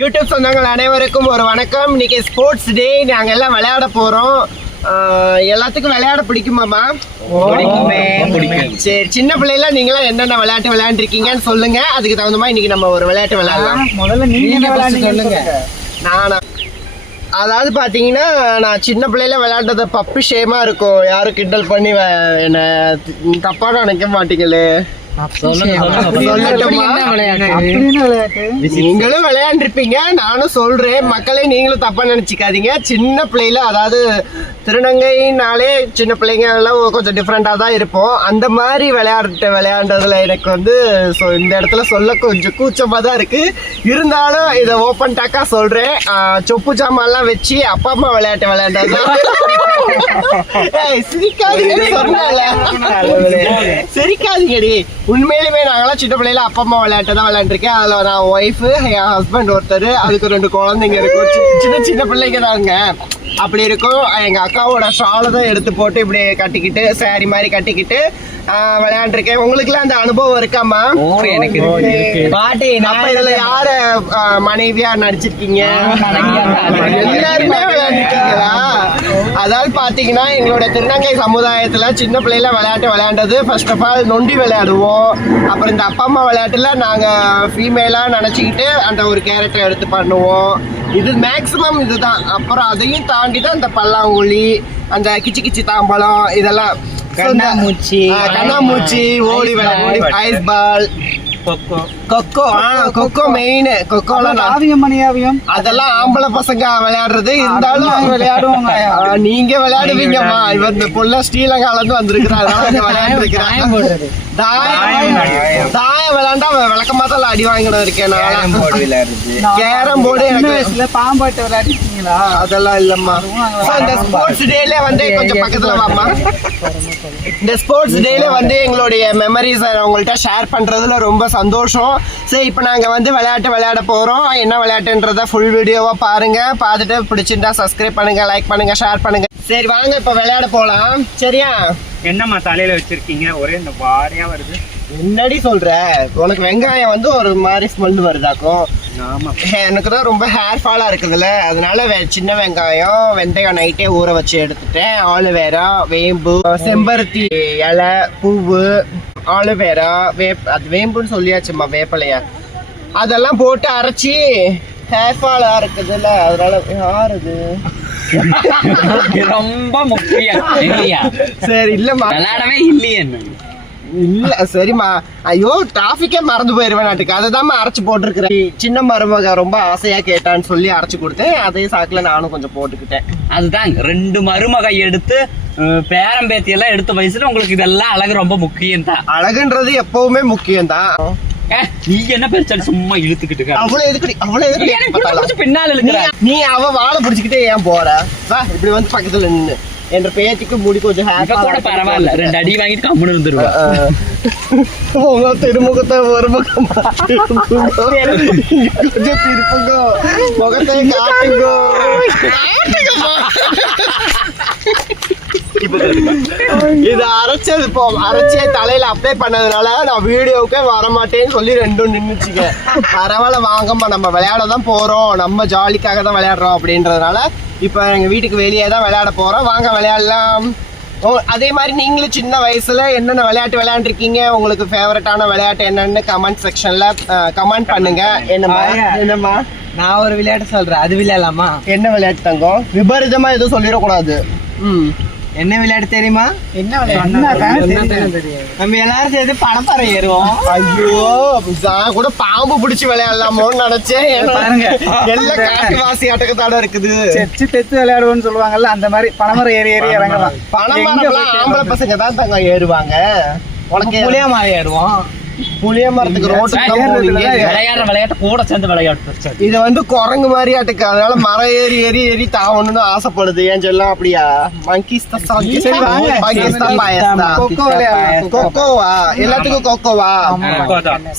YouTube சொந்தங்கள் அனைவருக்கும் ஒரு வணக்கம். இன்னைக்கு ஸ்போர்ட்ஸ் டே. நாங்க எல்லாம் விளையாட போறோம். எல்லாத்துக்கும் விளையாட பிடிக்குமாமா? சரி, சின்ன பிள்ளைல நீங்களாம் என்னென்ன விளையாட்டு விளையாண்டுருக்கீங்கன்னு சொல்லுங்க. அதுக்கு தகுந்த மாதிரி இன்னைக்கு நம்ம ஒரு விளையாட்டு விளையாடலாம். முதல்ல நீங்க என்ன விளையாண்டு சொல்லுங்க. நானா, அதாவது பாத்தீங்கன்னா நான் சின்ன பிள்ளைல விளையாண்டத பப்பு ஷேமா இருக்கும். யாரும் கிண்டல் பண்ணி என்ன தப்பா நினைக்க மாட்டீங்களே. நீங்களும் விளையாண்டுருப்பீங்க, நானும் சொல்றேன். மக்களே நீங்களும் தப்பா நினைச்சுக்காதீங்க. சின்ன பிள்ளைல, அதாவது திருநங்கைனாலே சின்ன பிள்ளைங்க எல்லாம் கொஞ்சம் டிஃப்ரெண்டா தான் இருப்போம். அந்த மாதிரி விளையாண்டதுல எனக்கு வந்து இந்த இடத்துல சொல்ல கொஞ்சம் கூச்சமா தான் இருக்கு. இருந்தாலும் இதை ஓப்பன் டாக்கா சொல்றேன். சொப்பு ஜாமான்லாம் வச்சு அப்பா அம்மா விளையாட்டு விளையாண்டது. சிரிக்காதீங்கடி, உண்மையிலுமே நாங்களாம் சின்ன பிள்ளைல அப்பா அம்மா விளையாட்டு தான் விளையாண்டுருக்கேன். அதுல நான் ஒய்ஃபு, என் ஹஸ்பண்ட் ஒருத்தர், அதுக்கு 2 குழந்தைங்க இருக்கும். சின்ன சின்ன பிள்ளைங்க தாங்க. அப்படி இருக்கும். எங்க அக்காவோட ஷாலை தான் எடுத்து போட்டு இப்படி கட்டிக்கிட்டு சாரி மாதிரி கட்டிக்கிட்டு விளையாண்டுருக்கேன். உங்களுக்குலாம் அந்த அனுபவம் இருக்காமா? எனக்கு பாட்டி. அப்ப இதுல யார மனைவியா நடிச்சிருக்கீங்க? எல்லாருமே விளையாண்டுருக்கீங்களா? அதாவது பாத்தீங்கன்னா எங்களோட திருநங்கை சமுதாயத்துல சின்ன பிள்ளைல விளையாண்டது ஃபர்ஸ்ட் ஆஃப் ஆல் நொண்டி விளையாடுவோம். அப்புறம் இந்த அப்பா அம்மா விளையாட்டுல நாங்க ஃபீமேலா நினைச்சுக்கிட்டு அந்த ஒரு கேரக்டர் எடுத்து பண்ணுவோம். இது மேக்சிமம் இதுதான். அப்புறம் அதையும் தாண்டி தான் இந்த பல்லாங்குழி, அந்த கிச்சி கிச்சி தாம்பலம், இதெல்லாம் கண்ணாமூச்சி, ஓடி விளையாடு, ஐஸ் பால், கொக்கோ மெயின். அதெல்லாம் ஆம்பளை பசங்க விளையாடுறது. இருந்தாலும் விளையாடுவாங்க. நீங்க விளையாடுவீங்கம்மா. இவன் இந்த பொண்ணு ஸ்ரீலங்கால இருந்து வந்திருக்கிறாங்க, விளையாண்டுருக்கிறான். தாயம் விளையாண்டா விளக்கமா தான் அடி வாங்கிடும் இருக்கேன். கேரம் போர்டு, எனக்கு பாம்பாட்டு விளையாடிருக்கீங்களா? அதெல்லாம் இல்லம்மா. இந்த ஸ்போர்ட்ஸ் டேல வந்து கொஞ்சம் பக்கத்துல வாமா. இந்த ஸ்போர்ட்ஸ் டேல வந்து எங்களுடைய மெமரிஸ் உங்கள்கிட்ட ஷேர் பண்றதுல ரொம்ப சந்தோஷம். சரி, இப்போ நாங்க வந்து விளையாட போறோம். என்ன விளையாட்டுன்றத ஃபுல் வீடியோவா பாருங்க. பார்த்துட்டு பிடிச்சிருந்தா சப்ஸ்கிரைப் பண்ணுங்க, லைக் பண்ணுங்க, ஷேர் பண்ணுங்க. சரி வாங்க இப்ப விளையாட போலாம். சரியா? என்னம்மா தலையில வச்சிருக்கீங்க? ஒரே இந்த வாடையா வருது. என்னடி சொல்ற? உனக்கு வெங்காயம் வந்து ஒரு மாதிரி ஸ்மெல் வருதாக்கும். ஆமா, எனக்கு தான் ரொம்ப ஹேர் ஃபாலா இருக்குதுல்ல, அதனால சின்ன வெங்காயம், வெந்தயம் நைட்டே ஊற வச்சு எடுத்துட்டேன். ஆலுவேரா, வேம்பு, செம்பருத்தி இலை, பூவு, ஆலுவேரா, அது வேம்புன்னு சொல்லியாச்சுமா, வேப்பலையா, அதெல்லாம் போட்டு அரைச்சி ஹேர் ஃபாலா இருக்குதுல்ல, அதனால யாருது ரொம்ப முக்கியம். சரி இல்லம்மா, விளையாடவே இல்லையே. இல்ல சரிம்மா. ஐயோ, டிராபிக்கே மறந்து போயிருவேன் நாட்டுக்கு. அதை தான் அரைச்சு போட்டுருக்கிறேன். சின்ன மருமக ரொம்ப ஆசையா கேட்டான்னு சொல்லி அரைச்சு கொடுத்தேன். அதே சாக்குல நானும் கொஞ்சம் போட்டுக்கிட்டேன். அதுதான் 2 மருமகை எடுத்து பேரம்பேத்தி எல்லாம் எடுத்த வயசுல உங்களுக்கு இதெல்லாம் அழகு ரொம்ப முக்கியம் தான். அழகுன்றது எப்பவுமே முக்கியம் தான். நீங்க என்ன பெருசாலும் சும்மா இழுத்துக்கிட்டு பின்னால நீ அவ வாழை பிடிச்சுக்கிட்டே ஏன் போற? வா இப்படி வந்து பக்கத்துல நின்னு என்ற பேச்சுக்கு முடி கொஞ்சம் கூட பரவாயில்ல, 2 அடி வாங்கிட்டு கம்முன்னு இருந்துருவா. உங்க திருமுகத்தை ஒரு முகம் கொஞ்சம் திருப்புங்க, முகத்தை காட்டுங்க. இது அரைச்சே தலையில அப்ளை பண்ணதுனால நான் வீடியோவுக்கே வரமாட்டேன்னு சொல்லி 2 நின்னுச்சுங்க. பரவாயில்ல வாங்கம்மா, நம்ம விளையாடதான் போறோம், நம்ம ஜாலிக்காக தான் விளையாடுறோம் அப்படின்றதுனால இப்ப எங்க வீட்டுக்கு வெளியே தான் விளையாட போறோம். வாங்க விளையாடலாம். அதே மாதிரி நீங்களும் சின்ன வயசுல என்னென்ன விளையாட்டு விளையாண்டுருக்கீங்க, உங்களுக்கு ஃபேவரட்டான விளையாட்டு என்னன்னு கமெண்ட் செக்ஷன்ல கமெண்ட் பண்ணுங்க. என்னம்மா? நான் ஒரு விளையாட்டு சொல்றேன், அது விளையாடலாமா? என்ன விளையாட்டு தங்கம்? விபரீதமா எதுவும் சொல்லிடக்கூடாது. என்ன விளையாட்டு தெரியுமா? என்ன விளையாட்டு? நம்ம எல்லாரும் சேர்ந்து பணப்பாறை ஏறுவோம். ஐயோ, நான் கூட பாம்பு பிடிச்சி விளையாடலாமோன்னு நினைச்சேன். எல்லாம் காட்டுவாசி அட்டக்கத்தாட இருக்குது. தெத்து விளையாடுவோம்னு சொல்லுவாங்கல்ல, அந்த மாதிரி பணமரம் ஏறி இறங்கலாம். பணமரம் ஆம்பளை பசங்க தான் தங்க ஏறுவாங்க. உனக்கு புளியமரம் ஏறுவோம். புளிய மரத்துக்கு விளையாடுற விளையாட்டு கூட சேர்ந்து விளையாட்டு. இது வந்து குரங்கு மாதிரி ஆட்டுக்கு, அதனால மரம் ஏறி தாவணும்னு ஆசைப்படுது. ஏன் சொல்லலாம்? அப்படியா? கொக்கோவா? எல்லாத்துக்கும் கொக்கோவா?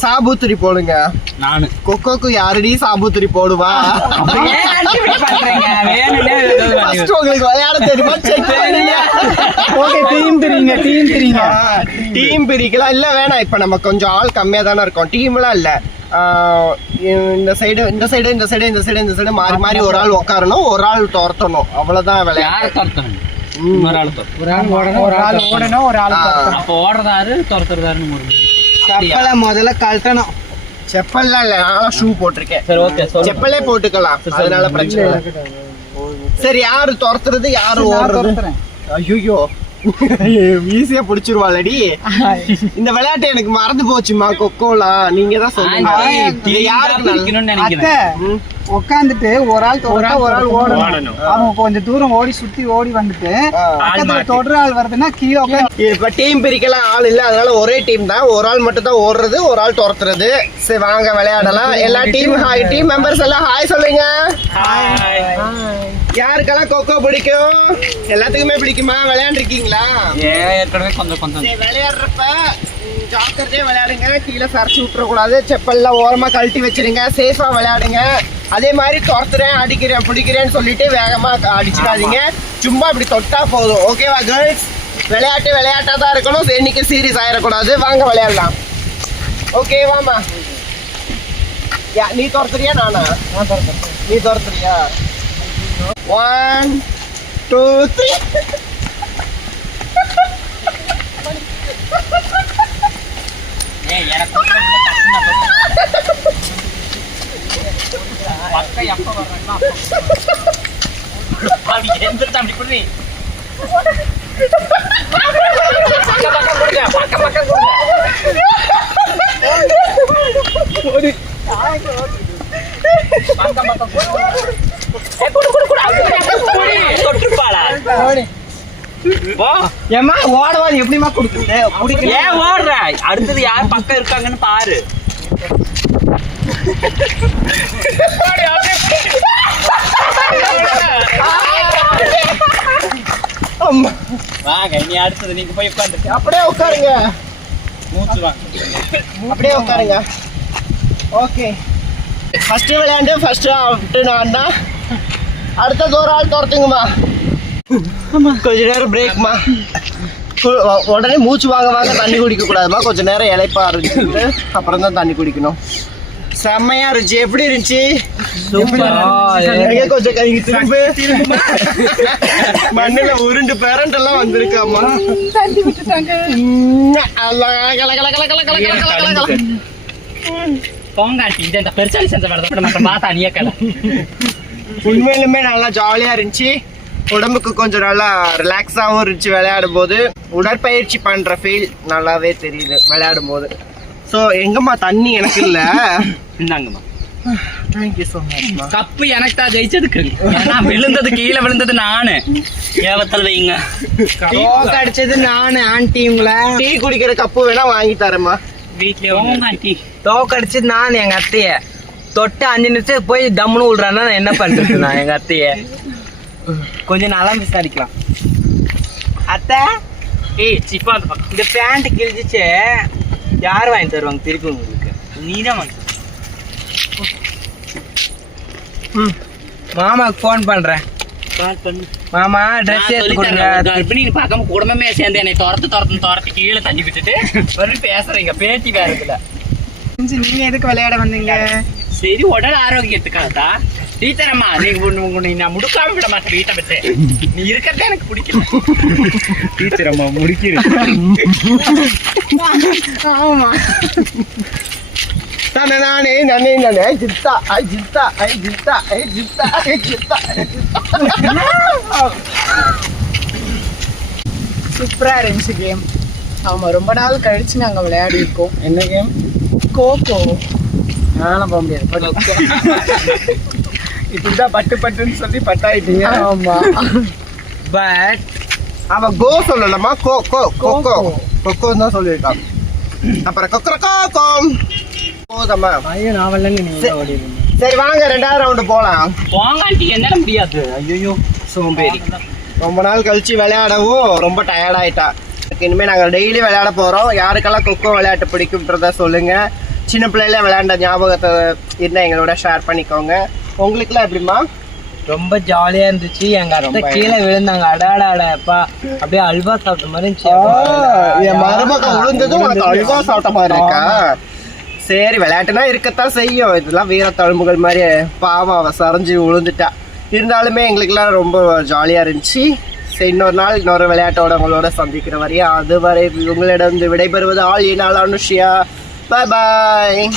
சாபூத்திரி போடுங்க. நானு கொக்கோக்கு யாரடி சாபூத்திரி போடுவா? உங்களுக்கு விளையாட தெரியுமா? டீம் பிரிக்கலாம். இல்ல வேணாம், இப்ப நம்ம கொஞ்சம் ஆள் கம்மியா தானே இருக்கோம். டீம்லாம் இல்ல, இந்த சைடு மாறி மாறி ஒரு ஆள் உட்காரணும், ஒரு ஆள் துரத்தணும், அவ்வளவுதான் விளையாட்டு. செப்பலை முதல்ல கழட்டணும். செப்பல்லாம் இல்ல, நான் ஷூ போட்டிருக்கேன். செப்பலே போட்டுக்கலாம், அதனால பிரச்சனை இல்லை. சரி, யாரு துரத்துறது யாரு ஓடுறது? ஐயோ ஈஸியா புடிச்சிருவாளடி. இந்த விளையாட்டு எனக்கு மறந்து போச்சுமா. கொக்கோலாம் நீங்க தான் சொல்லுங்க. உட்காந்துட்டு ஒரு ஆள் ஓடணும். அவங்க கொஞ்சம் தூரம் ஓடி சுத்தி ஓடி வந்துட்டு பக்கத்துல தொடர ஆள் வருதுன்னா கீழே இப்ப டீம் பிரிக்கலாம் ஆள் இல்ல, அதனால ஒரே டீம் தான். ஒரு ஆள் மட்டும் தான் ஓடுறது, ஒரு ஆள் துரத்துறது. சரி வாங்க விளையாடலாம். எல்லா டீம் மெம்பர்ஸ் எல்லாம் ஹாய் சொல்லுங்க. யாருக்கெல்லாம் கொக்கோ பிடிக்கும்? எல்லாத்துக்குமே பிடிக்குமா? விளையாண்டுருக்கீங்களா? விளையாடுறப்ப ஜாக்கிரதையா விளையாடுங்க, கீழே சரிச்சு விட்டுறக்கூடாது. செப்பல்லாம் ஓரமா கழட்டி வச்சிருங்க, சேஃபா விளையாடுங்க. அதே மாதிரி துரத்துறேன், அடிக்கிறேன், பிடிக்கிறேன்னு சொல்லிட்டு வேகமா அடிச்சிடாதீங்க. சும்மா இப்படி தொட்டா போதும். ஓகேவா கேர்ள்ஸ்? விளையாட்டு விளையாட்டா தான் இருக்கணும், இன்னைக்கு சீரியஸ் ஆயிடக்கூடாது. வாங்க விளையாடலாம். ஓகே வாமா. நீ துரத்துறியா நானா? நீ துரத்துறியா? 1 2 3. ஓடவாது எப்படிமா கொடுக்குது? ஏன் ஓடுற? அடுத்தது யார் பக்கம் இருக்காங்கன்னு பாரு. வாங்க, இனி அடுத்தது நீங்க போய் உட்காந்து. அப்படியே உட்காருங்க, மூச்சு வாங்க, அப்படியே உட்காருங்க. ஓகே, ஃபர்ஸ்ட் விளையாண்டு ஃபர்ஸ்ட் அவுட்டு நான் தான். அடுத்தது ஒரு ஆள் துரத்துங்கம்மா. கொஞ்ச நேரம் பிரேக்மா. உடனே மூச்சு வாங்க தண்ணி குடிக்க கூடாதுமா. கொஞ்ச நேரம் இலைப்பா இருந்துட்டு அப்புறம் தான் தண்ணி குடிக்கணும். செம்மையா இருந்துச்சு. எப்படி இருந்துச்சு? கொஞ்சம் கைக்கு திரும்ப. மண்ணுல உருண்டு பேரண்ட் எல்லாம் வந்திருக்காமா. உண்மையிலுமே நல்லா ஜாலியா இருந்துச்சு. உடம்புக்கு கொஞ்சம் நல்லா ரிலாக்ஸாகவும் இருந்துச்சு விளையாடும் போது. உடற்பயிற்சி பண்ற ஃபீல் நல்லாவே தெரியுது விளையாடும் போது. ஸோ எங்கம்மா தண்ணி எனக்கு இல்லை. இந்தாங்கம்மா. Thank you so மச்மா. கப்பு எனக்கு தான் ஜெயிச்சதுக்கு. விழுந்தது கீழே விழுந்தது நானு. ஏவத்தல் வைங்க. அடிச்சது நானு. ஆண்டி உங்களை டீ குடிக்கிற கப்பு வேணா வாங்கி தரேம்மா. வீட்லயே தோக்கடிச்சு நான் எங்க அத்தைய தொட்டு 5 நிமிஷம் போய் டம்னு விடுறான்னா என்ன பண்றது? நான் எங்க அத்தைய கொஞ்சம் நல்லா விசாரிக்கலாம். அத்தை, சிப்பா அந்த பக்கம். இந்த பேண்ட் கிழிச்சிச்சு, யார் வாங்கி தருவாங்க திருப்பி உங்களுக்கு? நீதான் வாங்கி. மாமாக்கு ஃபோன் பண்றேன். மாமா ட்ரெஸ் எடுத்து கொடுங்க. கர்ப்பிணி பார்க்காம குடும்பமே சேர்ந்து என்னை துரத்து கீழே தண்ணி விட்டுட்டு மறுபடியும் பேசுறீங்க. பேட்டி வேற இதுல. நீங்க எதுக்கு விளையாட வந்தீங்க? சரி, உடல் ஆரோக்கியத்துக்காகத்தா. டீச்சரம்மா, நீங்க நான் முடுக்காம விட மாட்டேன் வீட்டை பற்றி. நீ இருக்கிறதே எனக்கு பிடிக்கல. டீச்சரம்மா முடிக்கிறேன். ஆமா, நானே ஜித்தா ஐ ஜித்தா ஐ ஜித்தா ஐ ஜித்தா ஐ ஜித்தா. சூப்பரா இருந்துச்சு கேம். ஆமா, ரொம்ப நாள் கழிச்சு நாங்க விளையாடி இருக்கோம். என்ன கேம்? கோகோ. நானும் போக முடியாது. இப்படிதான் பட்டுன்னு சொல்லி பட்டாயிட்டீங்க. ஆமா, பட் அவ கோ சொல்லலாமா? கொக்கோன்னு தான் சொல்லியிருக்கான். அப்புறம் கொக்கரக்கோம் போதம்மா. ஐயோ, நான் வரலங்க. நீங்க ஓடிடுங்க. சரி வாங்க, 2வது ரவுண்டு போலாம். போங்காண்டி என்னால முடியாது. ஐயோ சோம்பேறி. ரொம்ப நாள் கழிச்சு விளையாடவும் ரொம்ப டயர்ட் ஆயிட்டா. இனிமே நாங்க டெய்லி விளையாட போறோம். யாருக்கெல்லாம் கொக்கோ விளையாட்டு பிடிக்கும்ன்றத சொல்லுங்க. சின்ன பிள்ளைல விளையாண்ட ஞாபகத்தை இருந்தா எங்களோட ஷேர் பண்ணிக்கோங்க. உங்களுக்குலாம் எப்படிமா? ரொம்ப ஜாலியா இருந்துச்சு. எங்க அத்தை கீழே விழுந்தாங்க. அடாடாடப்பா, அப்படியே அல்வா சாப்பிட்ட மாதிரி இருந்துச்சு. என் மருமக விழுந்தது உனக்கு அல்வா சாப்பிட்ட மாதிரி இருக்கா? சரி விளையாட்டுனா இருக்கத்தான் செய்யும், இதெல்லாம் வீர தழும்புகள் மாதிரி. பாவம் அவ சரிஞ்சு விழுந்துட்டா. இருந்தாலுமே எங்களுக்கெல்லாம் ரொம்ப ஜாலியாக இருந்துச்சு. சரி, இன்னொரு நாள் இன்னொரு விளையாட்டோட உங்களோட சந்திக்கிற வரையும் அதுவரை உங்களிடம் விடைபெறுவது ஆல் என்னால் அனுஷியா. பாய் பாய்.